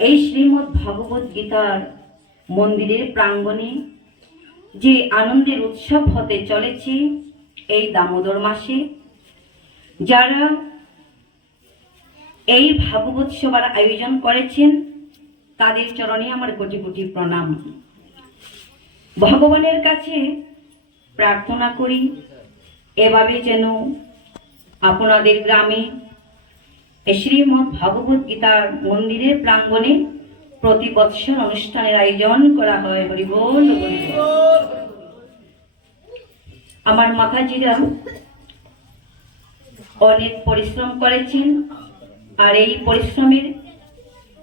এই শ্রীমদ্ ভগবত গীতার মন্দিরের প্রাঙ্গণে যে আনন্দের উৎসব হতে চলেছে এই দামোদর মাসে, যারা এই ভাগবত সভার আয়োজন করেছেন তাদের চরণে আমার কোটি কোটি প্রণাম। ভগবানের কাছে প্রার্থনা করি এভাবে যেন আপনাদের গ্রামে শ্রীমদ্ ভগবত গীতার মন্দিরের প্রাঙ্গণে প্রতি বৎসর অনুষ্ঠানের আয়োজন করা হয়। হরি বল হরি বল। আমার মাতাজিরা অনেক পরিশ্রম করেছেন, আর এই পরিশ্রমের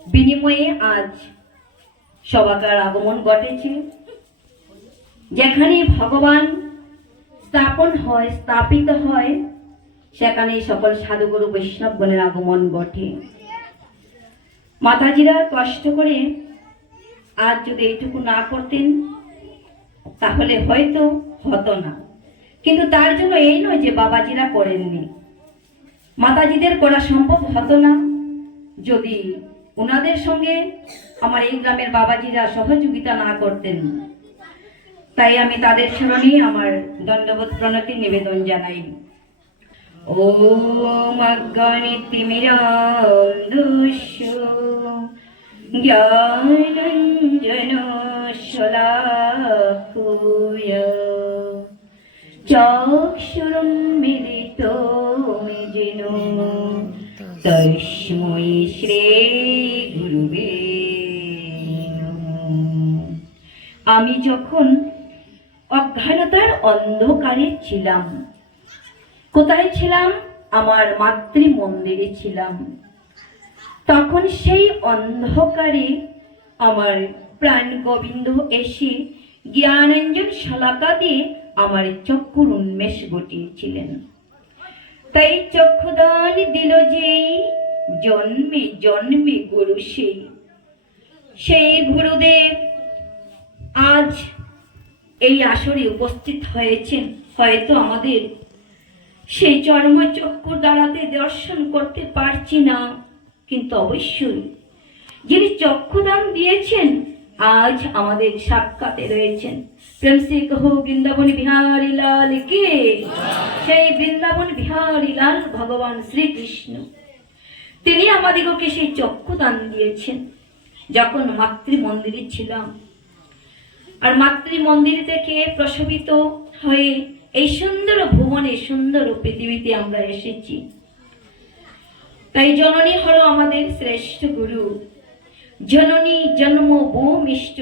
বিনিময়ে আজ সবাকার আগমন ঘটেছে। যেখানে ভগবান স্থাপন হয়, স্থাপিত হয়, সেখানে সকল সাধুগুরু বৈষ্ণবগণের আগমন ঘটে। মাতাজিরা কষ্ট করে আজ যদি এইটুকু না করতেন তাহলে হয়তো হতো না, কিন্তু তার জন্য এই নয় যে বাবাজিরা করেননি। মাতাজিদের করা সম্ভব হতো না যদি ওনাদের সঙ্গে আমার এই গ্রামের বাবাজিরা সহযোগিতা না করতেন। তাই আমি তাদের স্মরণে আমার দণ্ডবোধ প্রণতি নিবেদন জানাই। ওম অজ্ঞানিতিমিরান্ধস্য জ্ঞানাঞ্জন শলাকায় চক্ষুরুন্মিলিতং যেন তস্मै শ্রী গুরুবে নমঃ। আমি যখন অজ্ঞানতার অন্ধকারে ছিলাম, কোথায় ছিলাম? আমার মাতৃ মন্দিরে ছিলাম। তখন সেই অন্ধকারে আমার প্রাণ গোবিন্দ এসে জ্ঞানাঞ্জন শলাকা দিয়ে আমার চক্ষুর উন্মেষ ঘটিয়েছিলেন। তাই চক্ষুদান দিল যেই, জন্মে জন্মে গুরু সেই গুরুদেব আজ এই আসরে উপস্থিত হয়েছেন। হয়তো আমাদের সেই চর্মচক্ষুর দ্বারাতে দর্শন করতে পারছি না, কিন্তু অবশ্যই যিনি চক্ষুদান দিয়েছেন আজ আমাদের সাক্ষাতে রয়েছেন। প্রেম সে কহো বৃন্দাবন বিহারী লাল কে। সেই বৃন্দাবন বিহারী লাল ভগবান শ্রীকৃষ্ণ, তিনি আমাদিগকে সেই চক্ষুদান দিয়েছেন যখন মাতৃ মন্দিরে ছিলাম। আর মাতৃ মন্দির থেকে প্রসবিত হয়ে এই সুন্দর ভুবনে, সুন্দর পৃথিবীতে আমরা এসেছি। তাই জননী হলো আমাদের শ্রেষ্ঠ গুরু। জননী জন্ম ভূমিষ্ঠ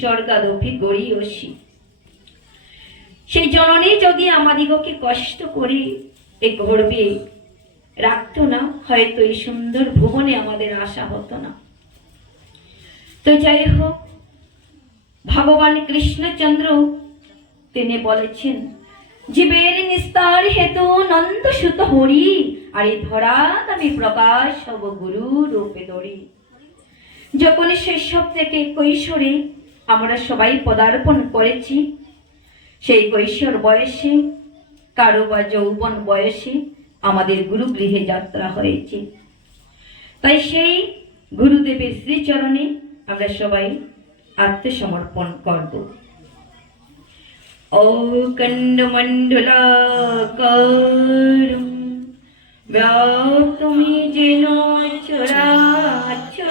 স্বর্গাদপি গরীয়সী। সেই জননী যদি আমাদিগকে কষ্ট করে এই গর্বে রাখতো না, হয়তো এই সুন্দর ভুবনে আমাদের আশা হতো না। তো যাই হোক, ভগবান কৃষ্ণচন্দ্র তিনি বলেছেন, জীবের নিস্তার হেতু নন্দ সুত হরি, আর এই ধরাত আমি প্রকাশ হব গুরু রূপে ধরি। যখন শৈশব থেকে কৈশোরে আমরা সবাই পদার্পণ করেছি, সেই কৈশোর বয়সে কারো বা যৌবন বয়সে আমাদের গুরুগৃহে যাত্রা হয়েছে। তাই সেই গুরুদেবের শ্রীচরণে আমরা সবাই আত্মসমর্পণ করব। অখণ্ডমণ্ডলাকারং ব্যাপ্তং যেন চরাচরং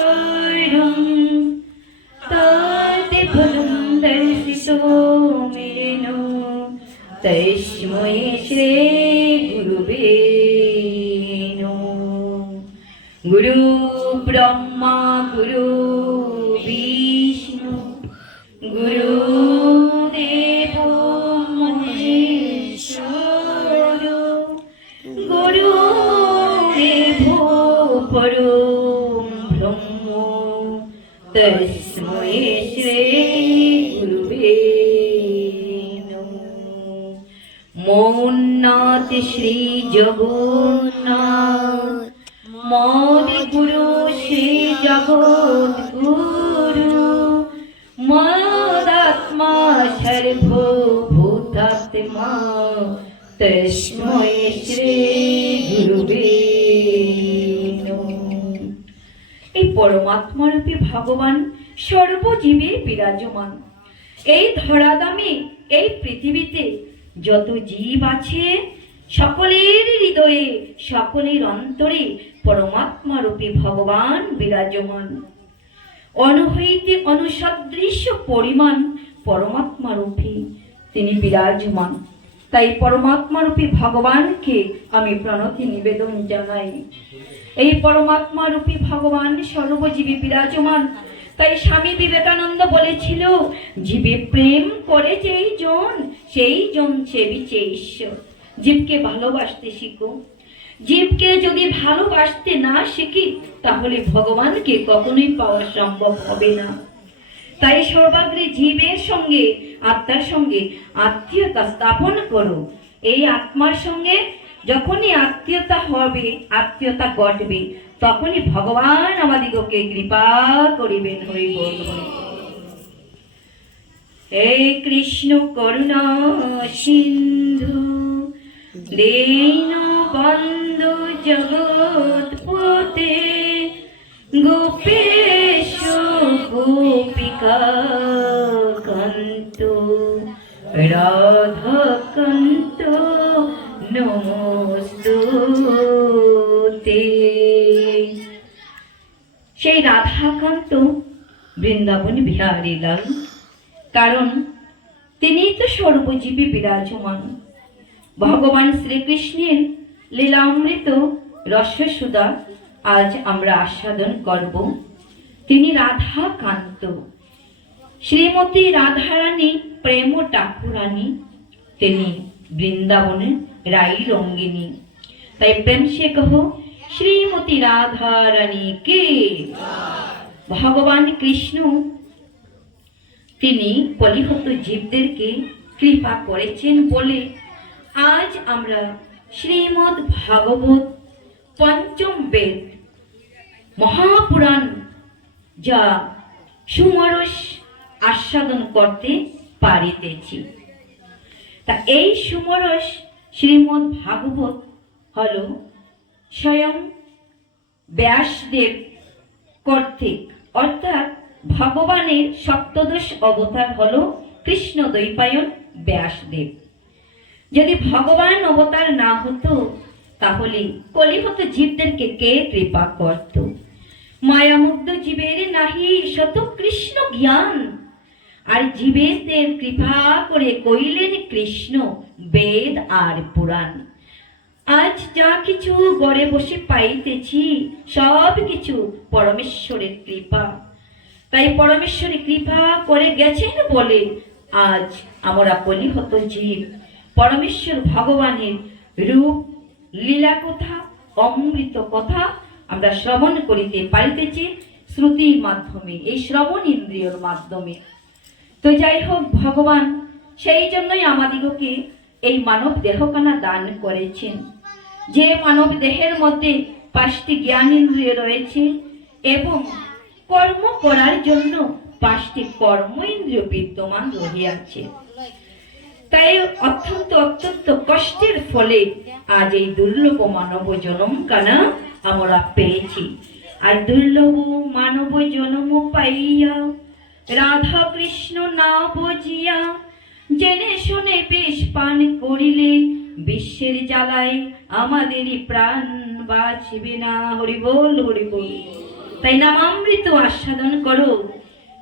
তদ্বিফলং দর্শিতো মেন তস্मै শ্রী গুরুবে নমঃ। গুরু ব্রহ্মা গুরু বিষ্ণু গুরু দেব মহেশ্বর গুরু দেব পরম ব্রহ্ম তস্मै শ্রী গুরুবে নমঃ। মৌন্নাথ শ্রী জগন্নাথ মৌলি গুরু শ্রী জগৎ গুরু মদাত্মা সর্বভূতাত্মা তস্मै শ্রী গুরুবে নমঃ। এই পরম পরমাত্মারূপী ভগবান সর্বজীবে বিরাজমান। এই ধরাধামে, এই পৃথিবীতে যত জীব আছে সকলের হৃদয়ে, সকলের অন্তরে পরমাত্মারূপী ভগবান বিরাজমান। অনুহৈতে অনুসদৃশ্য পরিমাণ পরমাত্মারূপী তিনি বিরাজমান। তাই পরমাত্মারূপী ভগবানকে আমি প্রণতি নিবেদন জানাই। এই পরমাত্মারূপী ভগবান সর্বজীবে বিরাজমান। তাই স্বামী বিবেকানন্দ বলেছিল, জীবে প্রেম করে যেই জন, সেই জন সেবিছে ঈশ্বর। জীবকে ভালোবাসতে শিখো। জীবকে যদি ভালোবাসতে না শিখি তাহলে ভগবানকে কখনোই পাওয়া সম্ভব হবে না। তাই সর্বাগ্রে জীবের সঙ্গে, আত্মার সঙ্গে আত্মীয়তা স্থাপন করো। এই আত্মার সঙ্গে যখনই আত্মীয়তা হবে, আত্মীয়তা ঘটবে, তখনই ভগবান আমাদিগকে কৃপা করিবেন। হরি বল। হে কৃষ্ণ করুণা সিন্ধু দীনবন্ধু জগৎপতে গোপেশ গোপিকা কান্ত রাধাকান্ত নমস্তুতে। সেই রাধাকান্ত বৃন্দাবন বিহারী লাল, কারণ তিনি তো সর্বজীবে বিরাজমান। ভগবান শ্রীকৃষ্ণের লীলামৃত রসসুধা আজ আমরা আস্বাদন করব। তিনি রাধাকান্ত, শ্রীমতী রাধারানী প্রেম ঠাকুরানী, তিনি বৃন্দাবনের রাই রঙ্গিনী। তাই প্রেম সে কহ শ্রীমতী রাধারানী কে। ভগবান কৃষ্ণ তিনি কলিহত জীবদেরকে কৃপা করেছেন বলে আজ আমরা শ্রীমদ্ ভাগবত পঞ্চম বেদ মহাপুরাণ যা সুমরস আস্বাদন করতে পারিতেছি। তা এই সুমরস শ্রীমদ্ ভাগবত হল স্বয়ং ব্যাসদেব কর্তৃক, অর্থাৎ ভগবানের সপ্তদশ অবতার হল কৃষ্ণ দ্বৈপায়ন ব্যাসদেব। যদি ভগবান অবতার না হতো তাহলে কলিহত জীবদেরকে কে কৃপা করত? মায়ামুগ্ধ জীবের নাহি শত কৃষ্ণ জ্ঞান, আর জীবেদের কৃপা করে কইলেন কৃষ্ণ বেদ আর পুরাণ। আজ যা কিছু গড়ে বসে পাইতেছি সব কিছু পরমেশ্বরের কৃপা। তাই পরমেশ্বরের কৃপা করে গেছেন বলে আজ আমরা কলিহত জীব পরমেশ্বর ভগবানের রূপ লীলা কথা, অমৃত কথা আমরা শ্রবণ করিতে পারিতেছি শ্রুতির মাধ্যমে, এই শ্রবণ ইন্দ্রিয়র মাধ্যমে। তো যাই হোক, ভগবান সেই জন্যই আমাদিগকে এই মানব দেহখানা দান করেছেন। যে মানব দেহের মধ্যে 5টি জ্ঞান ইন্দ্রিয় রয়েছে এবং কর্ম করার জন্য 5টি কর্ম ইন্দ্রিয় বিদ্যমান রহিয়াছে। তাই অত্যন্ত কষ্টের ফলে আজ এই দুর্লভ মানব জনম কানা আমরা পেয়েছি। আর দুর্লভ মানব জনম পাইয়া রাধা কৃষ্ণ না বুঝিয়া জেনে শুনে বিষ পান করিলে বিশ্বের জ্বালায় আমাদেরই প্রাণ বাঁচবে না। হরি বল, হরি বল। তাই নামামৃত আস্বাদন করো।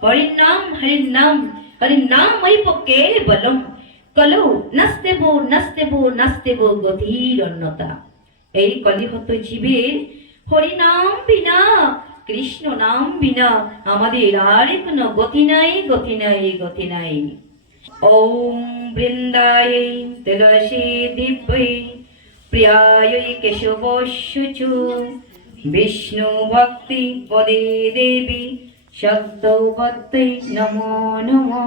হরির নাম, হরির নাম, হরির নাম কে বলম কলো নাস্তেব নাস্তেব নাস্তেব গতির অন্যতা। এই কলিহত জীবের হরি নাম বিনা, কৃষ্ণ নাম বিনা আমাদের আর কোনো গতি নাই, গতি নাই, গতি নাই। ওম বৃন্দায় তুলসী দিব্যৈ প্রিয়ায় কেশবস্য বিষ্ণু ভক্তি পদে দেবী শক্তবত্তে নমো নমো।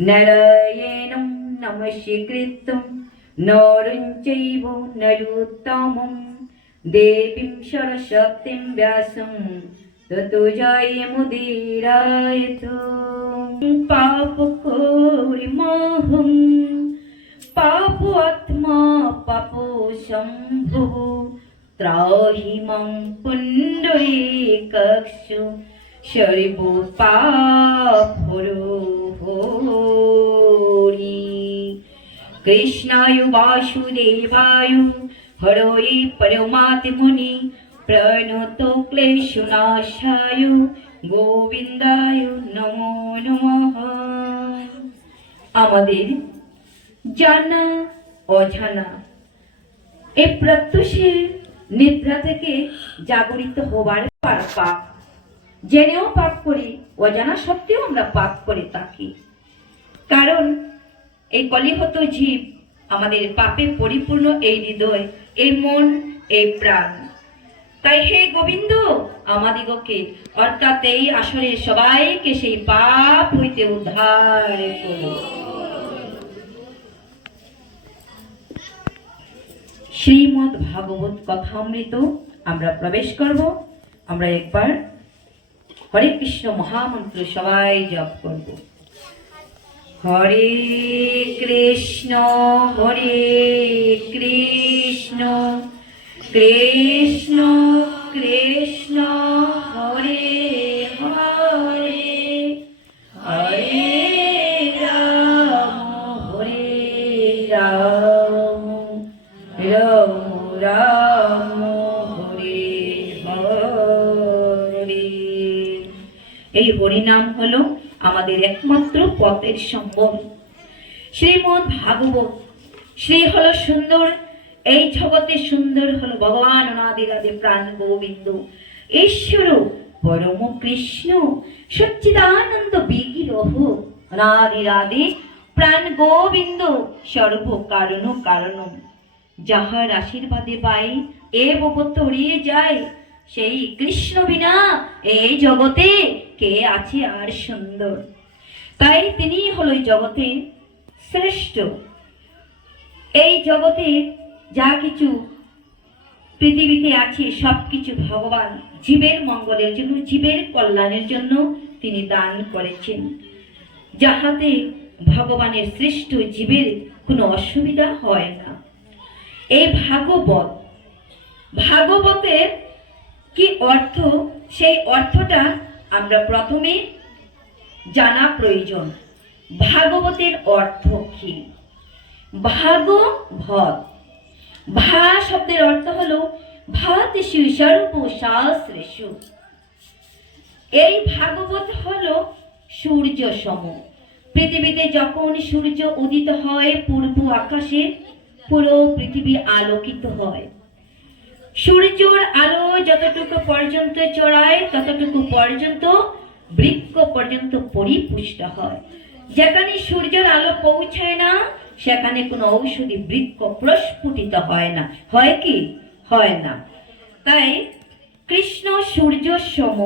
নারায়ণং নমস্কৃত্যং নরং চৈব নরোত্তমং দেবীং সরস্বতীং ব্যাসং ততো জয়মুদীরয়তু। পাপ করিমহং পাপ আত্মা পাপ সম্ভব त्राहि मां पुण्डरीकाक्षो सर्वपापहरो कृष्णाय वासुदेवाय हरये परमात्मने प्रणतो क्लेशनाशाय गोविंदाय नमो नमः। আমাদের জানা অজানা এই প্রত্যুষের নিদ্রা থেকে জাগরিত হবার পাপ, জেনেও পাপ করি, অজানা সত্ত্বেও আমরা পাপ করে থাকি। কারণ এই কলিহত জীব, আমাদের পাপে পরিপূর্ণ এই হৃদয়, এই মন, এই প্রাণ। তাই হে গোবিন্দ, আমাদিগকে অর্থাৎ এই আসরের সবাইকে সেই পাপ হইতে উদ্ধার করো। শ্রীমদ্ ভাগবত কথামৃত আমরা প্রবেশ করব। আমরা একবার হরে কৃষ্ণ মহামন্ত্র সবাই জপ করব। হরে কৃষ্ণ কৃষ্ণ কৃষ্ণ হরে হরে, হরে রাম রাম রাম হরে হরে। এই হরিনাম হলো আমাদের একমাত্র পথের সম্বল। শ্রীমদ্ ভাগবত, শ্রী হলো সুন্দর, এই জগতে সুন্দর হলো ভগবান অনাদিরাদি প্রাণ গোবিন্দ, ঈশ্বর পরম কৃষ্ণ সচ্চিদানন্দ বিগ্রহ অনাদিরাদি প্রাণ গোবিন্দ সর্ব কারণ কারণ। যাহার আশীর্বাদে পাই এ জগৎ তরিয়ে যায়, সেই কৃষ্ণ বিনা এই জগতে কে আছে আর সুন্দর। তাই তিনি হলো জগতে শ্রেষ্ঠ। এই জগতে যা কিছু পৃথিবীতে আছে সবকিছু ভগবান জীবের মঙ্গলের জন্য, জীবের কল্যাণের জন্য তিনি দান করেছেন, যাহাতে ভগবানের সৃষ্ট জীবের কোনো অসুবিধা হয় না। এই ভাগবতের কি অর্থ, সেই অর্থটা আমরা প্রথমে জানা প্রয়োজন। ভাগবতের অর্থ কি? ভাগবত, ভা শব্দের অর্থ হলো ভাতেষু সর্বশাস্ত্রেষু। এই ভাগবত হলো সূর্য সম। পৃথিবীতে যখন সূর্য উদিত হয়, পূর্ব আকাশে পুরো পৃথিবী আলোকিত হয়। সূর্যের আলো যতটুকু পর্যন্ত চড়ায় ততটুকু পর্যন্ত বৃক্ষ পর্যন্ত পরিপুষ্ট হয়। যেখানে সূর্যের আলো পৌঁছায় না, সেখানে কোনো ঔষধি বৃক্ষ প্রস্ফুটিত হয় না। হয় কি? হয় না। তাই কৃষ্ণ সূর্য সম,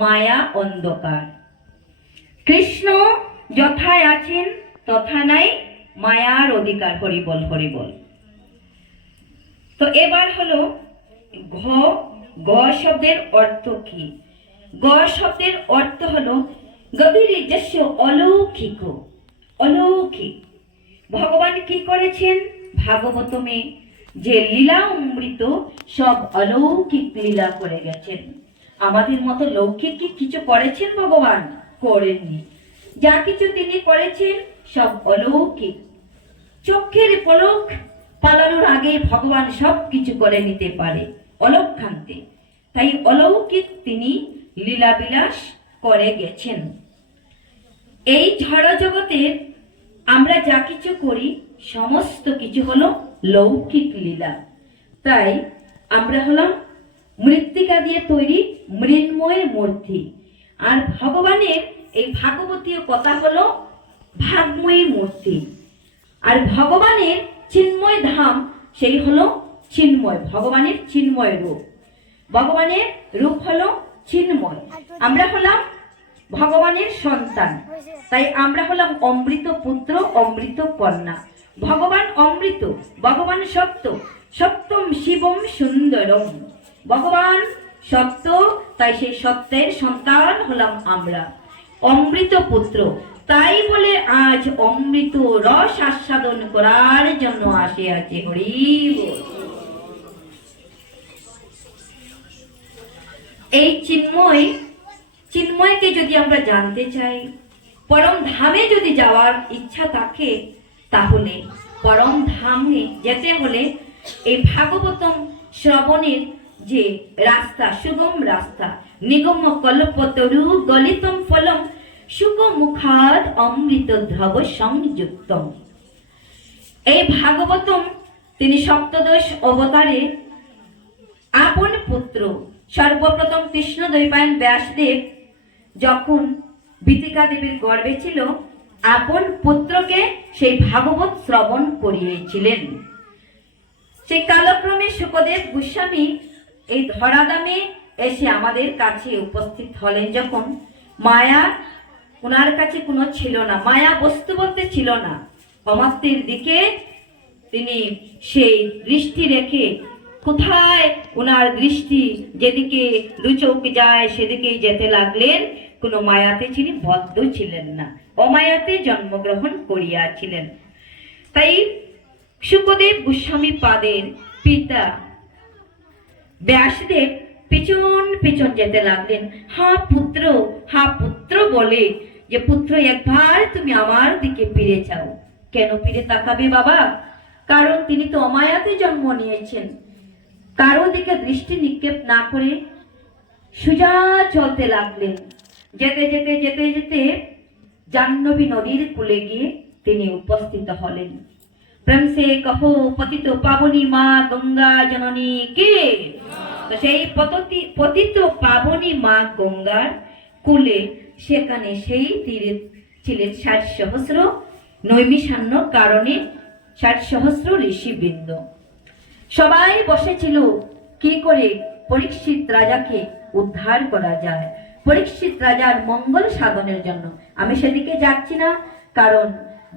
মায়া অন্ধকার। কৃষ্ণ যথায় আছেন তথা নাই মায়ার অধিকার। হরিবল হরিবল। তো এবার হলো গ শব্দের অর্থ কি? গ শব্দের অর্থ হলো গভীরযস্য অলৌকিক। অলৌকিক ভগবান কি করেছেন? ভাগবতমে যে লীলা অমৃত, সব অলৌকিক লীলা করে গেছেন। আমাদের মতো লৌকিক কি কিছু করেছেন ভগবান? করেননি। যা কিছু তিনি করেছেন সব অলৌকিক। চোখের পলক পালানোর আগে ভগবান সব কিছু করে নিতে পারে অলক্ষান্তে। তাই অলৌকিক তিনি লীলাবিলাস করে গেছেন। এই ঝড় জগতের আমরা যা কিছু করি সমস্ত কিছু হলো লৌকিক লীলা। তাই আমরা হলাম মৃত্তিকা দিয়ে তৈরি মৃন্ময় মূর্তি। আর ভগবানের এই ভাগবতীয় কথা হলো ভাগময়ী মূর্তি। আর ভগবানের চিন্ময় ধাম, সেই হলো চিন্ময়, ভগবানের চিন্ময় রূপ। ভগবানের রূপ হলো চিন্ময়। আমরা হলাম ভগবানের সন্তান, তাই আমরা হলাম অমৃত পুত্র, অমৃত কন্যা। ভগবান অমৃত, ভগবান সত্য, সত্যম শিবম সুন্দরম। ভগবান সত্য, তাই সেই সত্যের সন্তান হলাম আমরা, অমৃত পুত্র। তাই বলে আজ অমৃত রস আস্বাদন করার জন্য আসে আছে। হরি বল। এই চিন্ময়কে যদি আমরা জানতে চাই, পরম ধামে যদি যাওয়ার ইচ্ছা থাকে, তাহলে পরম ধামে যেতে হলে এই ভাগবতম শ্রবণের যে রাস্তা, সুগম রাস্তা, নিগম কল্পতরু গলিতম ফলম সুখ মুখাদ অমৃত ধ্রব সংযুক্তম। এই ভাগবতম তিনি সপ্তদশ অবতারে আপন পুত্র সর্বপ্রথম কৃষ্ণ দ্বৈপায়ন ব্যাসদেব যখন বিতিকা দেবীর গর্ভে ছিল, আপন পুত্রকে সেই ভাগবত শ্রবণ করিয়েছিলেন। সেই কালক্রমে শুকদেব গোস্বামী এই ধরাধামে এসে আমাদের কাছে উপস্থিত হলেন। যখন মায়া ওনার কাছে কোনো ছিল না, মায়া বস্তু বলতে ছিল না, অমাত্যের দিকে তিনি সেই দৃষ্টি রেখে, কোথায় ওনার দৃষ্টি যেদিকে দু চোখ যায় সেদিকেই যেতে লাগলেন। কোনো মায়াতে তিনি বদ্ধ ছিলেন না, অমায়াতে জন্মগ্রহণ করিয়াছিলেন। তাই শুকদেব গোস্বামী পাদের পিতা ব্যাসদেব পিছন পিছন যেতে লাগলেন। হা পুত্র বলে যে, পুত্র একবার তুমি আমার দিকে ফিরে যাও। কেন ফিরে তাকাবে বাবা? কারণ তিনি তো অমায়াতে জন্ম নিয়েছেন। কারো দিকে দৃষ্টি নিক্ষেপ না করে সোজা চলতে লাগলেন। যেতে যেতে যেতে যেতে জাহ্নবী নদীর কূলে গিয়ে তিনি উপস্থিত হলেন। প্রেম সে কহো পতিত পাবনী মা গঙ্গা জননী কে। তো সেই পতিত পাবনী মা গঙ্গার কূলে, সেখানে সেই তীরে ছিলেন ৬০ সহস্র নৈমিষান্য কারণে ৬০ সহস্র ঋষিবৃন্দ। সবাই বসেছিল কি করে পরীক্ষিত রাজাকে উদ্ধার করা যায়, পরীক্ষিত রাজার মঙ্গল সাধনের জন্য। আমি সেদিকে যাচ্ছি না, কারণ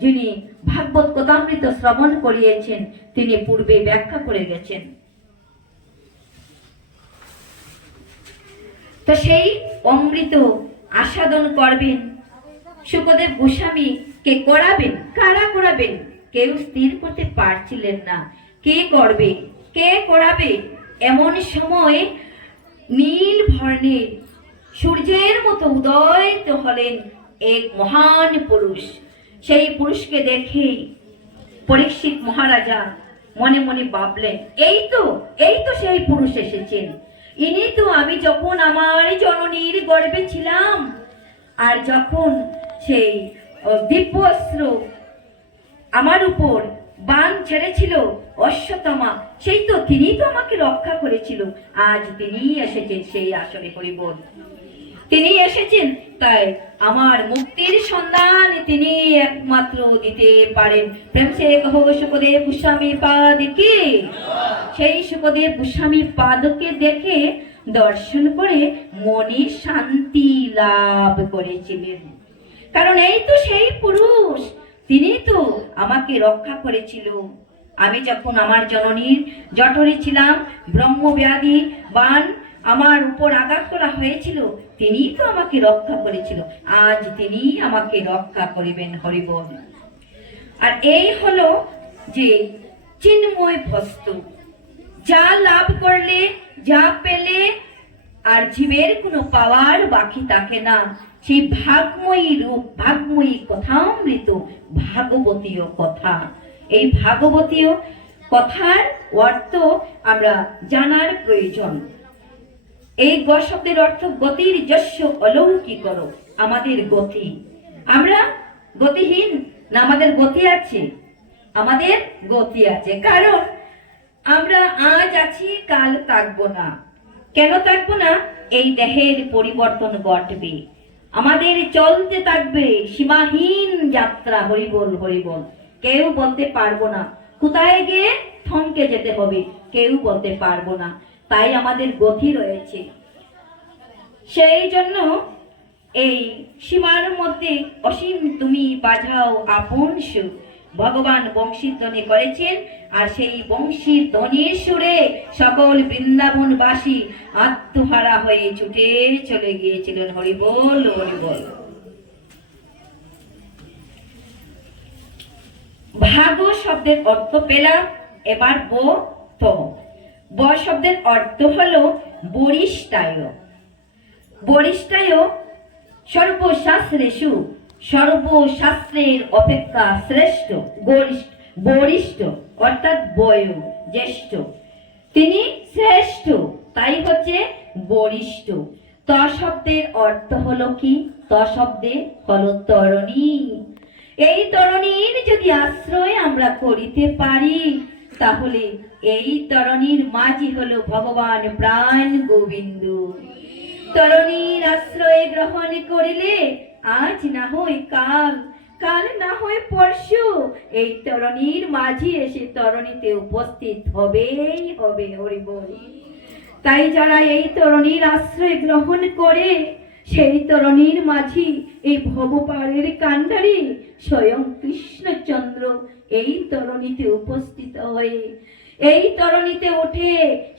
যিনি ভাগবত কথামৃত শ্রবণ করিয়েছেন তিনি পূর্বে ব্যাখ্যা করে গেছেন। তো সেই অমৃত আস্বাদন করবেন শুকদেব গোস্বামী। কে করাবেন? কারা করাবেন? কেউ স্থির করতে পারছিলেন না কে করবে, কে করাবে। এমন সময় নীল বর্ণের সূর্যের মতো উদয়িত হলেন এক মহান পুরুষ। সেই পুরুষকে দেখে পরীক্ষিত মহারাজা মনে মনে ভাবলেন, এই তো সেই পুরুষ এসেছেন। ইনি তো আমি যখন আমার জননীর গর্ভে ছিলাম, আর যখন সেই দিব্যাস্ত্র আমার উপর বাণ ছেড়েছিল অশ্বত্থামা, সেই তো তিনি তো আমাকে রক্ষা করেছিল। আজ তিনি এসেছেন সেই আসরে, হরিবোল, তিনি এসেছেন। তাই আমার মুক্তির সন্ধান তিনি একমাত্র দিতে পারেন। প্রেম সে কহো শুকদেব গোস্বামী পাদকে। সেই শুকদেব গোস্বামী পাদকে দেখে দর্শন করে মনে শান্তি লাভ করেছিলেন। কারণ এই তো সেই পুরুষ, তিনি তো আমাকে রক্ষা করেছিল। আমি যখন আমার জননীর জঠরে ছিলাম, ব্রহ্মব্যাধি বাণ আমার উপর আঘাত করা হয়েছিল, তিনি তো আমাকে রক্ষা করেছিল। আজ তিনি আমাকে রক্ষা করিবেন, হরিবল। আর এই হলো যে চিন্ময় বস্তু, যা লাভ করলে, যা পেলে আর জীবের কোনো পাওয়ার বাকি থাকে না। সেই ভাগময়ী রূপ, ভাগময়ী কথামৃত, ভাগবতীয় কথা। এই ভাগবতীয় কথার অর্থ আমরা জানার প্রয়োজন। এই গ শব্দের অর্থ গতির যস্য অলৌকিকর, আমাদের গতি। আমরা গতিহীন না, আমাদের গতি আছে? আমাদের গতি আছে, কারণ আমরা আজ আছি, কাল থাকবো না। কেন থাকবো না? এই দেহের পরিবর্তন ঘটবে, আমাদের চলতে থাকবে সীমাহীন যাত্রা। হরিবল হরিবল। কেউ বলতে পারবো না কোথায় গিয়ে থমকে যেতে হবে, কেউ বলতে পারবো না। তাই আমাদের গতি রয়েছে। সেই জন্য এই সীমার মধ্যে অসীম তুমি বাজাও আপন সুর, ভগবান বংশীর ধ্বনি করেছেন। আর সেই বংশীর ধ্বনির সুরে সকল বৃন্দাবনবাসী আত্মহারা হয়ে ছুটে চলে গিয়েছিলেন। হরিবল হরিবল। ভাগ শব্দের অর্থ পেলাম। এবার ব শব্দের অর্থ হলো বরিষ্ঠায়। বরিষ্ঠায় সর্বশাস্ত্রেষু, সর্বশাস্ত্রের অপেক্ষা শ্রেষ্ঠ বরিষ্ঠ অর্থাৎ জ্যেষ্ঠ, তিনি শ্রেষ্ঠ, তাই হচ্ছে বরিষ্ঠ। ত শব্দের অর্থ হলো কি? ত শব্দে হলো তরণী। এই তরণীর যদি আশ্রয় আমরা করিতে পারি, তাহলে এই তরণীর মাঝি হলো ভগবান প্রাণ গোবিন্দ। তরণীর আশ্রয় গ্রহণ করিলে আজ না হয় কাল, কাল না হয় পরশু, এই তরণীর মাঝি এসে তরণীতে উপস্থিত হবেই হবে। হরি বল। তাই যারা এই তরণীর আশ্রয় গ্রহণ করে, সেই তরণীর মাঝি, এই ভবপালের কান্ডারি স্বয়ং কৃষ্ণচন্দ্র এই তরণীতে উপস্থিত হয়ে এই তরণীতে উঠে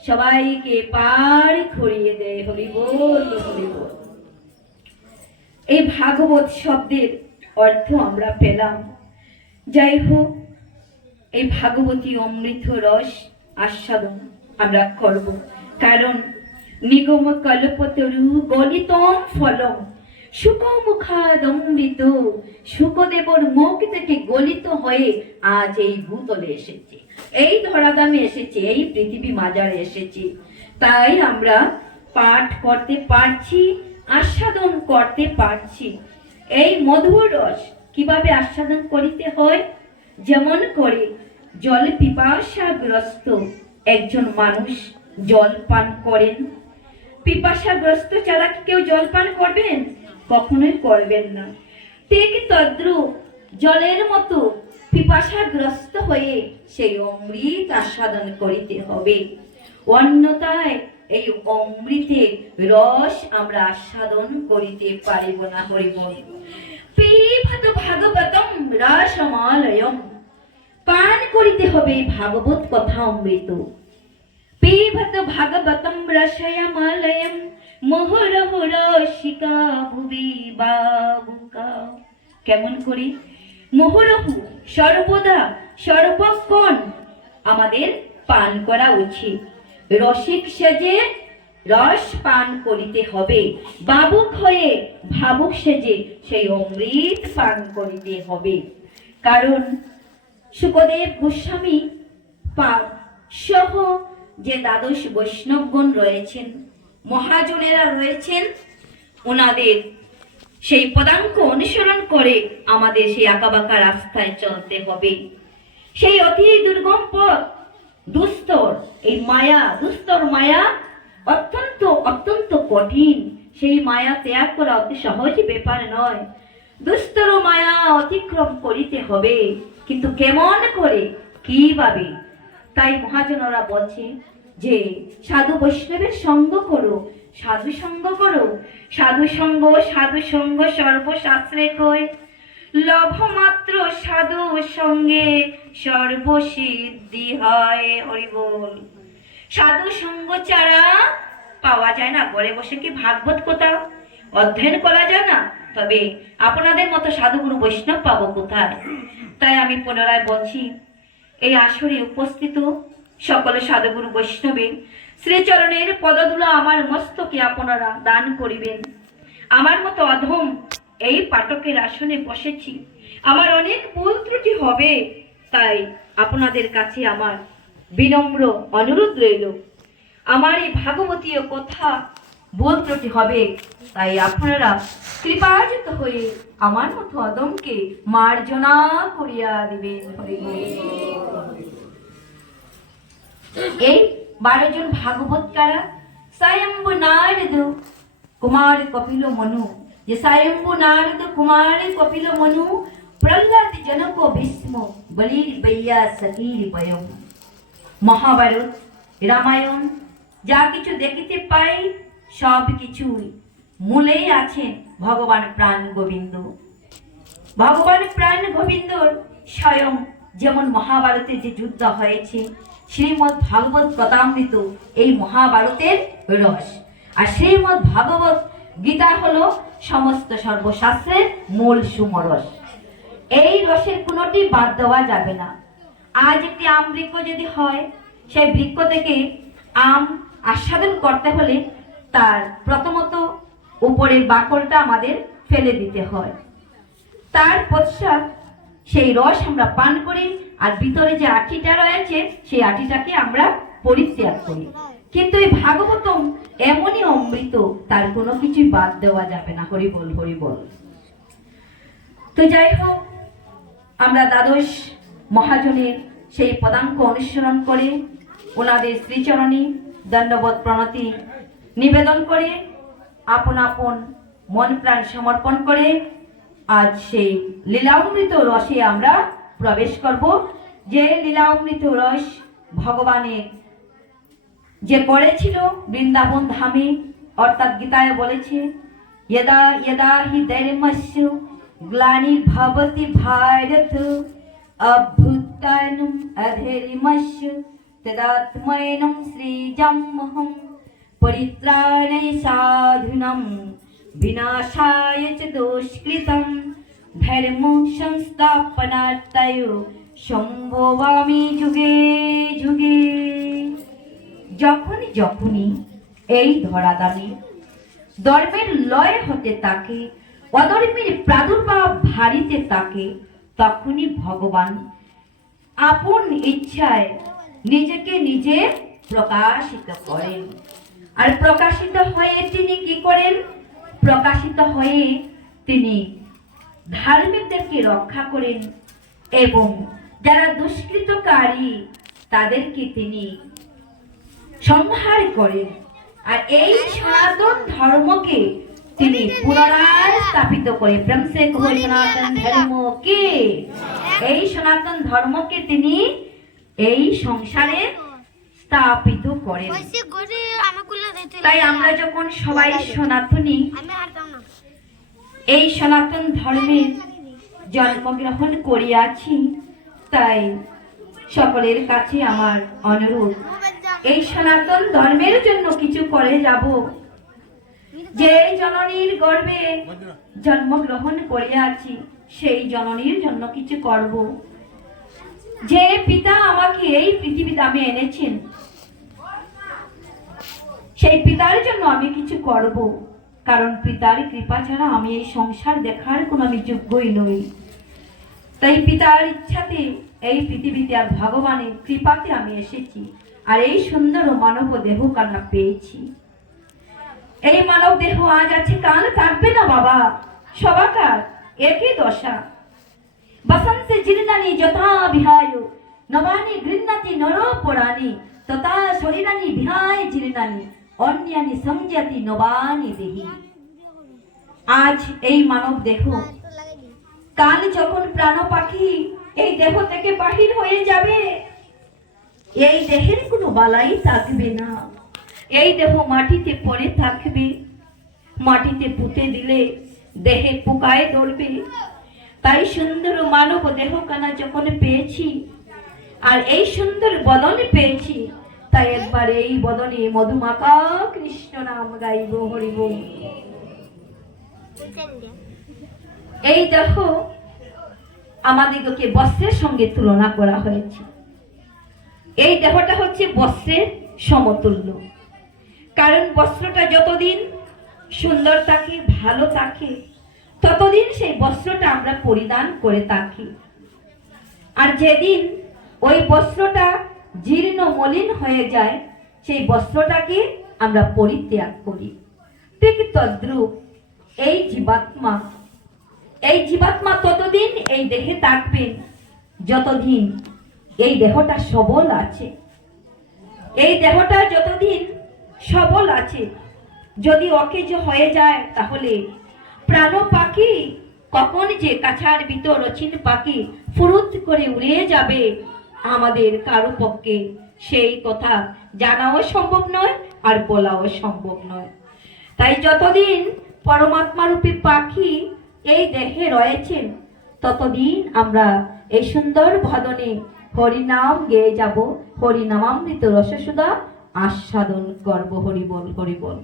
সবাইকে পার করিয়ে দেয়। হরি বল, হরি বল। এই ভাগবত শব্দের অর্থ আমরা পেলাম। যাই হোক, এই ভাগবতী অমৃত রস আস্বাদন আমরা করব, কারণ নিগম কল্পতরু গলিতম ফলম সুখমুখাদমৃত, সুখদেবর মুখ থেকে গলিত হয়ে আজ এই ভূতলে এসেছে, এই ধরাধামে এসেছে, এই পৃথিবী মাজারে এসেছে। তাই আমরা পাঠ করতে পারছি, আস্বাদন করতে পারছি। এই মধুর রস কিভাবে আস্বাদন করিতে হয়? যেমন করে জল পিপাসাগ্রস্ত একজন মানুষ জল পান করেন, পিপাসাগ্রস্ত ছাড়া কি কেউ জল পান করবেন? কখনোই করবেন না। ঠিক তদ্রূপ জলের মতো পিপাসাগ্রস্ত হয়ে সেই অমৃত আস্বাদন করিতে হবে, অন্যথায় এই অমৃতের রস আমরা আস্বাদন করিতে পারিব না। হরি বল। পিবত ভাগবতম রসমালয়ম, পান করিতে হবে ভাগবত কথা অমৃত। পিবত ভাগবতম রসমালয়ম মোহরহ রসিকা ভুবি বাবুকা। কেমন করি? মোহরহু, সর্বদা সর্বক্ষণ আমাদের পান করা উচিত। রসিক সেজে রস পান করিতে হবে, বাবুক হয়ে ভাবুক সেজে সেই অমৃত পান করিতে হবে। কারণ শুকদেব গোস্বামী সহ যে দ্বাদশ বৈষ্ণবগণ রয়েছেন, মহাজনেরা রয়েছেন, ওনাদের সেই পদাঙ্ক অনুসরণ করে আমাদের সেই আঁকাবাঁকা রাস্তায় চলতে হবে। সেই অতি দুর্গম পথ, দুস্তর, এই মায়া, দুস্তর মায়া অত্যন্ত অত্যন্ত কঠিন। সেই মায়া ত্যাগ করা অতি সহজ ব্যাপার নয়। দুস্তর মায়া অতিক্রম করিতে হবে, কিন্তু কেমন করে, কিভাবে? তাই মহাজনরা বলছে যে সাধু বৈষ্ণবের সঙ্গ করো, সাধু সঙ্গ করো। সাধু সঙ্গ, সাধু সঙ্গ সর্বশাস্ত্রে কয়, লভমাত্র সাধু সঙ্গে সর্বসিদ্ধি হয়। হরি বল। সাধু সঙ্গ ছাড়া পাওয়া যায় না। ঘরে বসে কি ভাগবত কথা অধ্যয়ন করা যায় না? তবে আপনাদের মতো সাধুগুরু বৈষ্ণব পাবো কোথায়? তাই আমি পুনরায় বলছি, এই আসরে উপস্থিত সকল সাধুগুরু বৈষ্ণবের শ্রীচরণের পদধূলা আমার মস্তকে আপনারা দান করিবেন। আমার মতো অধম এই পাঠকের আসনে বসেছি, আমার অনেক ভুল ত্রুটি হবে, তাই আপনাদের কাছে আমার বিনম্র অনুরোধ রইল, আমার এই ভাগবতীয় কথা ভুল ত্রুটি হবে, তাই আপনারা কৃপাযুক্ত হয়ে আমার মতো অধমকে মার্জনা করিয়া দিবেন। এই 12 জন ভাগবত কারা? স্বয়ম্ভু নারদ কুমার কপিল মনু, যে স্বয়ম্ভু নারদ কুমার কপিল মনু, প্রহ্লাদ জনক ভীষ্ম, বলির বৈয়া সখীর বয়ম। মহাভারত, রামায়ণ যা কিছু দেখিতে পাই, সব কিছুই মূলেই আছেন ভগবান প্রাণ গোবিন্দ। ভগবান প্রাণ গোবিন্দর স্বয়ং যেমন মহাভারতে যে যুদ্ধ হয়েছে, শ্রীমদ্ ভাগবত কথামৃত এই মহাভারতের রস, আর শ্রীমদ্ ভাগবত গীতা হলো সমস্ত সর্বশাস্ত্রের মূল সুমরস। এই রসের কোনোটি বাদ দেওয়া যাবে না। আজ একটি আম বৃক্ষ যদি হয়, সেই বৃক্ষ থেকে আম আস্বাদন করতে হলে তার প্রথমত উপরের বাকলটা আমাদের ফেলে দিতে হয়। তার পশ্চাৎ সেই রস আমরা পান করি, আর ভিতরে যে আটিটা রয়েছে সেই আটিটাকে আমরা পরিত্যাগ করি। কিন্তু এই ভাগবতম এমনই অমৃত, তার কোনো কিছুই বাদ দেওয়া যাবে না। হরি বল, হরি বল। তো যাই হোক, আমরা দ্বাদশ মহাজনের সেই পদাঙ্ক অনুসরণ করে ওনাদের শ্রীচরণে দণ্ডবোধ প্রণতি নিবেদন করে আপন আপন মন প্রাণ সমর্পণ করে আজ সেই লীলামৃত রসে আমরা প্রবেশ করব। যে লীলামৃত রস ভগবানের যে করেছিল বৃন্দাবন ধামে, অর্থাৎ গীতায় বলেছে, यदा यदा हि धर्मस्य ग्लानिर्भवति भारत अभ्युत्थानम् अधर्मस्य तदात्मैनं सृजाम्यहं परित्राणाय साधूनां विनाशाय च दुष्कृतं धर्म संस्थापनार्थाय সম্ভবামি যুগে যুগে। যখনই যখনই এই ধরাধামে ধর্মের লয় হতে থাকে, অধর্মের প্রাদুর্ভাব ভারিতে থাকে, তখনই ভগবান আপন ইচ্ছায় নিজেকে নিজে প্রকাশিত করেন। আর প্রকাশিত হয়ে তিনি কি করেন? প্রকাশিত হয়ে তিনি ধার্মিকদেরকে রক্ষা করেন এবং যারা দুষ্কৃতকারী তাদেরকে তিনি সংহার করেন। আর এই সনাতন ধর্মকে তিনি পুনরায় স্থাপিত করে, প্রেম সে কহো সনাতন ধর্ম কে, এই সনাতন ধর্মকে তিনি এই সংসারে স্থাপিত করেন। তাই আমরা যখন সবাই সনাতনী এই সনাতন ধর্মের জন্মগ্রহণ করিয়াছি, তাই সকলের কাছে আমার অনুরোধ, এই সনাতন ধর্মের জন্য কিছু করে যাব। যে জননীর গর্ভে জন্মগ্রহণ করিয়াছি সেই জননীর জন্য কিছু করব। যে পিতা আমাকে এই পৃথিবীতে আমি এনেছেন সেই পিতার জন্য আমি কিছু করব, কারণ পিতার কৃপা ছাড়া আমি এই সংসার দেখার কোনো আমি যোগ্যই নই। তাই পিতার ইচ্ছাতে এই পৃথিবীতে আর ভগবানের কৃপাতে আমি এসেছি, আর এই সুন্দর মানব দেহ কান্না পেয়েছি। এই মানব দেহ আজ আছে, কাল থাকবে না বাবা, সবাকার একই দশা। বসন্তে জীর্ণানি যথা বিহায় নবানি গৃহ্ণাতি নর পুরাণী তথা শরীরানি বিহায় জীর্ণানি অন্যানি সংজাতি নবানি দেহি। আজ এই মানব দেহ, কাল যখন প্রাণ পাখি এই দেহ থেকে বাহির হয়ে যাবে, এই দেহের কোনো বালাই থাকবে না। এই দেহ মাটিতে পড়ে থাকবে, মাটিতে পুঁতে দিলে দেহে পোকায় ধরবে। তাই সুন্দর মানব দেহ কানা যখন পেয়েছি আর এই সুন্দর বদন পেয়েছি, তাই একবার এই বদনে মধুমাখা কৃষ্ণ নাম গাইব, হরিব। এই দেহ আমাদিগকে বস্ত্রের সঙ্গে তুলনা করা হয়েছে। এই দেহটা হচ্ছে বস্ত্রের সমতুল্য, কারণ বস্ত্রটা যতদিন সুন্দর থাকে, ভালো থাকে, ততদিন সেই বস্ত্রটা আমরা পরিধান করে থাকি। আর যেদিন ওই বস্ত্রটা জীর্ণ মলিন হয়ে যায়, সেই বস্ত্রটাকে আমরা পরিত্যাগ করি। ঠিক তদ্রূপ এই জীবাত্মা ততদিন এই দেহে থাকবেন যতদিন এই দেহটা সবল আছে। এই দেহটা যতদিন সবল আছে, যদি অকেজ হয়ে যায় তাহলে প্রাণ পাখি কখন যে কাছার ভিতর অচিন পাখি ফুরুত করে উড়িয়ে যাবে, আমাদের কারো পক্ষে সেই কথা জানাও সম্ভব নয় আর বলাও সম্ভব নয়। তাই যতদিন পরমাত্মারূপী পাখি এই দেহে রয়েছেন, ততদিন আমরা এই সুন্দর ভদনে হরিনাম গেয়ে যাব, হরিনামামৃত রসসুধা আস্বাদন করব। হরি বল, হরি বল।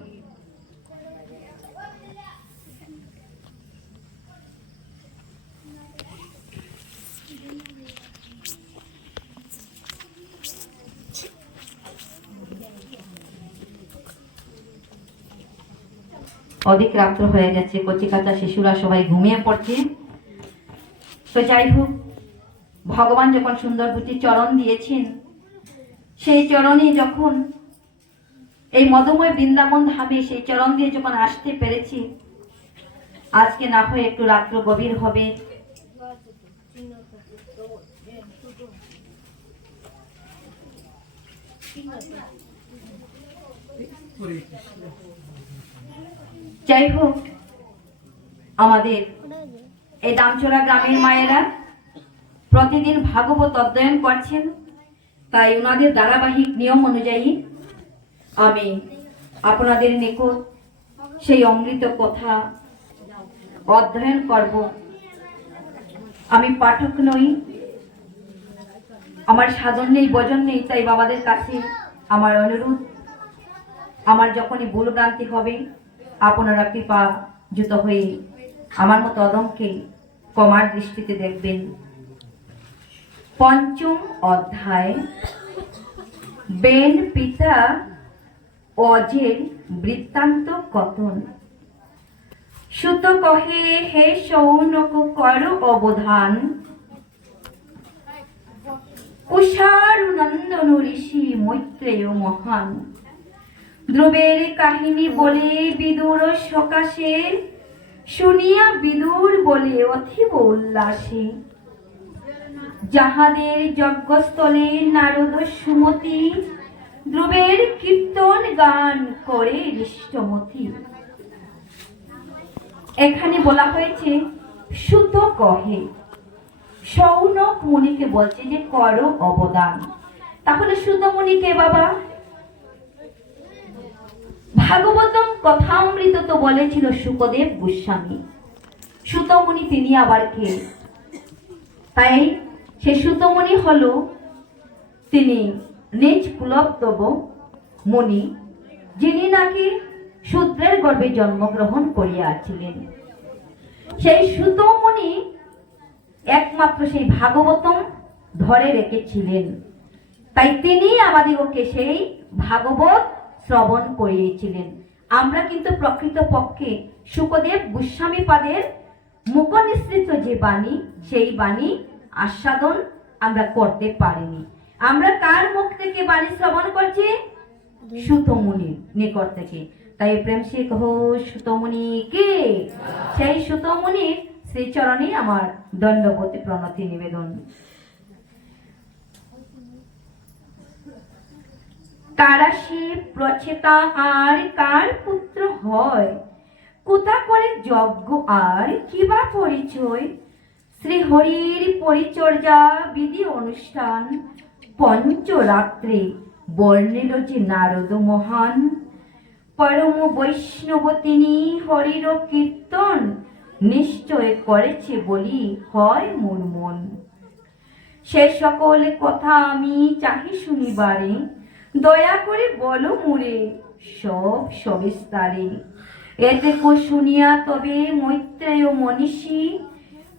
অধিক রাত্র হয়ে গেছে, কচিকাঁচা শিশুরা সবাই ঘুমিয়ে পড়ছে। তো যাই হোক, ভগবান যখন সুন্দর দুটি চরণ দিয়েছেন, সেই চরণে যখন এই মধুময় বৃন্দাবন ধামে সেই চরণ দিয়ে যখন আসতে পেরেছি, আজকে না হয় একটু রাত্র গভীর হবে, যাই হোক, আমাদের এই দামচড়া গ্রামের মায়েরা প্রতিদিন ভাগবত অধ্যয়ন করছেন, তাই ওনাদের ধারাবাহিক নিয়ম অনুযায়ী আমি আপনাদের নিকট সেই অমৃত কথা অধ্যয়ন করব। আমি পাঠক নই, আমার সাধন নেই, ভজন নেই, তাই বাবাদের কাছে আমার অনুরোধ, আমার যখনই ভুল ভ্রান্তি হবে আপনারা কৃপা যুত হয়ে আমার মতো অদমকে ক্ষমার দৃষ্টিতে দেখবেন। পঞ্চম অধ্যায়, বেন পিতা অজের বৃত্তান্ত কথন। সুত কহে, হে সৌনক কর অবধান, কুষারু নন্দন ঋষি মৈত্রেয় মহান। ধ্রুবের কাহিনী বলে বিদুর সকাশে, শুনিয়া বিদুর বলে অথিব উল্লাসে। যাহাদের যজ্ঞস্থলে নারদ সুমতি, ধ্রুবের কীর্তন গান করে হৃষ্টমতি। এখানে বলা হয়েছে সুত কহে, সৌনক মুনিকে বলছে যে করো অবদান। তাহলে সুত মুনি কে বাবা? ভাগবতম কথামৃত তো বলেছিল শুকদেব গোস্বামী, সুত মুনি তিনি আবার কে? তাই সে সুত মুনি হলো তিনি নিজ কুলতব মুনি, যিনি নাকি শূদ্রের গর্ভে জন্মগ্রহণ করিয়াছিলেন। সেই সুত মুনি একমাত্র সেই ভাগবতম ধরে রেখেছিলেন, তাই তিনি আমাদিগকে সেই ভাগবত শ্রবণ করিয়েছিলেন। আমরা কিন্তু প্রকৃত পক্ষে শুকদেব গোস্বামী পাদের মুখ নিঃসৃত যে বাণী, সেই বাণী আস্বাদন আমরা করতে পারিনি। আমরা কার মুখ থেকে বাণী শ্রবণ করছি? সুত মুনির নিকট থেকে। তাই প্রেম সে কহো সুত মুনি কে? সেই সুত মুনির সেই চরণে আমার দণ্ডবতী প্রণতি নিবেদন। কারা সে প্রচেতা আর কার পুত্র হয়, কোথা করে যজ্ঞ আর কিবা পরিচয়। শ্রী হরির পরিচর্যা বিধি অনুষ্ঠান, পঞ্চরাত্রে বর্ণিল যে নারদ মহান। পরম বৈষ্ণব তিনি, হরির কীর্তন নিশ্চয় করেছে বলি হয় মোর মন। সে সকল কথা আমি চাহি শুনিবারে, দয়া করে বলো মোরে সব সবিস্তারে। এতে শুনিয়া তবে মৈত্রেয় মনীষী,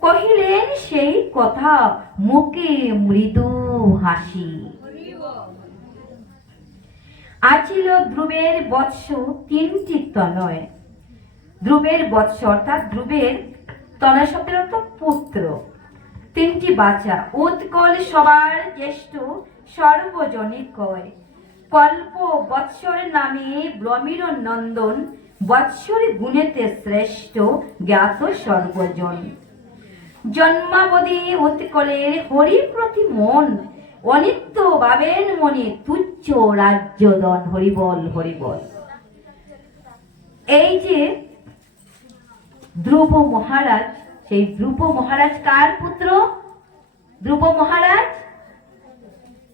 কহিলেন সেই কথা মুখে মৃদু হাসি। আছিল ধ্রুবের বৎস তিনটি তনয়। ধ্রুবের বৎস অর্থাৎ ধ্রুবের তনয় শব্দের অর্থ পুত্র, তিনটি বাচ্চা। উৎকল সবার জ্যেষ্ঠ, সর্বজনে কয়। কল্প বৎসর নামে ব্রহ্মীর নন্দন, বৎসর গুণেতে শ্রেষ্ঠ জ্ঞাত সর্বজন। জন্মাবধি উৎকলের হরি প্রতি মন, অনিত্য ভাবেন মনে তুচ্ছ রাজ্যদন। হরিবল হরিবল। এই যে ধ্রুব মহারাজ, সেই ধ্রুব মহারাজ কার পুত্র? ধ্রুব মহারাজ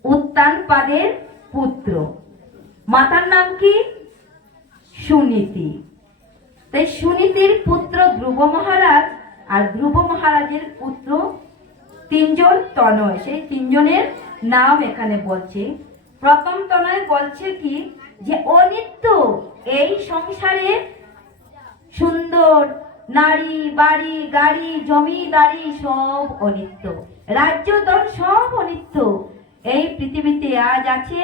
উত্তানপাদের পুত্র। মাতার নাম কি? সুনীতি। তাই সুনীতির পুত্র ধ্রুব মহারাজ, আর ধ্রুব মহারাজের পুত্র তিনজন তনয়। সেই তিনজনের নাম এখানে বলছে। প্রথম তনয় বলছে কি যে অনিত্য, এই সংসারে সুন্দর নারী বাড়ি গাড়ি জমিদারি সব অনিত্য, রাজ্য ধন সব অনিত্য। এই পৃথিবীতে আজ আছে,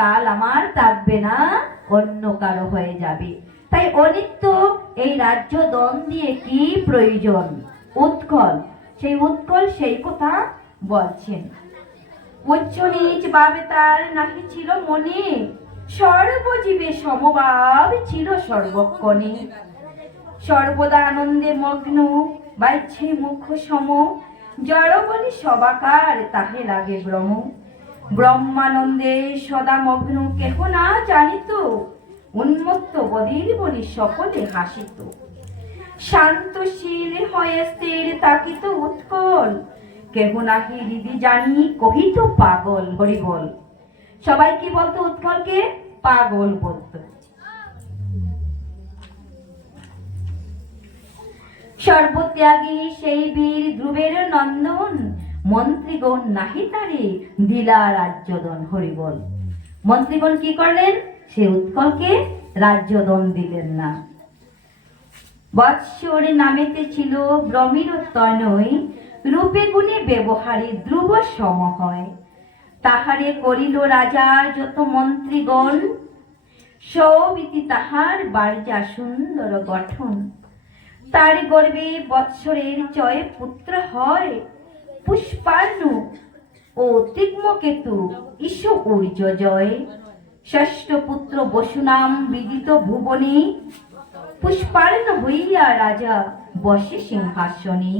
কাল আমার থাকবে না, অন্য কারো হয়ে যাবে। তাই অনিত্য এই রাজ্য দন দিয়ে কি প্রয়োজন? উৎকল, সেই কথা বলছেন। উচ্চ নিচ ভাবে তার নাহি ছিল মনে, সর্বজীবে সমভাব ছিল সর্বক্ষণে। সর্বদা আনন্দে মগ্ন, বাইছে মুখ সম, জড় বলি সবাকার তাহে লাগে ভ্রম। ব্রহ্মানন্দে সদা মগ্ন কেহ না জানিত, উন্মত্ত বধির বলি সকলে হাসিত। শান্তশীল হয়ে স্থির তাকিত উৎকল, কেহ নাহি হৃদি জানি কহিত পাগল। হরি বল। সবাই কি বলতো? উৎকলকে পাগল বলতো। সর্বত্যাগী সেই বীর ধ্রুবের নন্দন, মন্ত্রীগণ নাহি তারে দিলা রাজ্যদন। হরি বল। মন্ত্রীগণ কি করলেন? সে উৎকলকে রাজ্যদন দিলেন না। বৎসর নামেতে ছিল ব্রহ্মীর তনয়, রূপে গুণে ব্যবহারে ধ্রুব সম হয়। তাহারে করিল রাজা যত মন্ত্রীগণ, সৌবিতি তাহার বার্যা সুন্দর গঠন। তার গর্বে বৎসরের চয় পুত্র হয়, পুষ্পার্ণু ও তিগ্মকেতু ঈশ ঊর্জ জয়। ষষ্ঠ পুত্র বসুনাম বিদিত ভুবনে, পুষ্পার্ণ হইয়া রাজা বসে সিংহাসনে।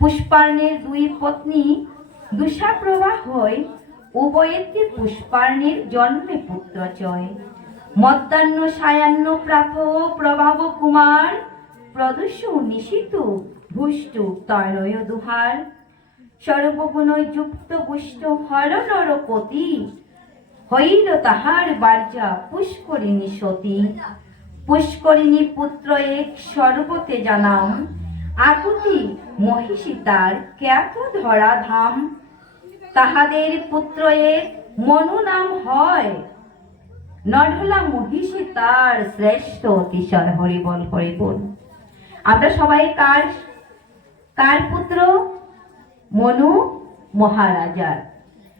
পুষ্পার্ণের দুই পত্নী দুষাপ্রভা হয়, উভয়েতে পুষ্পার্ণের জন্মে পুত্র চয়। মধ্যাহ্ন সায়াহ্ন প্রাত প্রভাব কুমার, প্রদোষ নিশিত ভুষ্টু তনয় দুহার। সর্বগুণ যুক্ত পুষ্ট হর নরপতি, হইল তাহার বার্যা পুষ্করিণী সতী। পুষ্করিণী পুত্র এক সর্বতে জানাম, আকুতি মহিষী তার খ্যাত ধরা ধাম। তাহাদের পুত্র এক মনু নাম হয়, নঢলা মহিষী তার শ্রেষ্ঠ অতিশয়। হরি বল, হরি বল। আমরা সবাই কার পুত্র? মনু মহারাজার।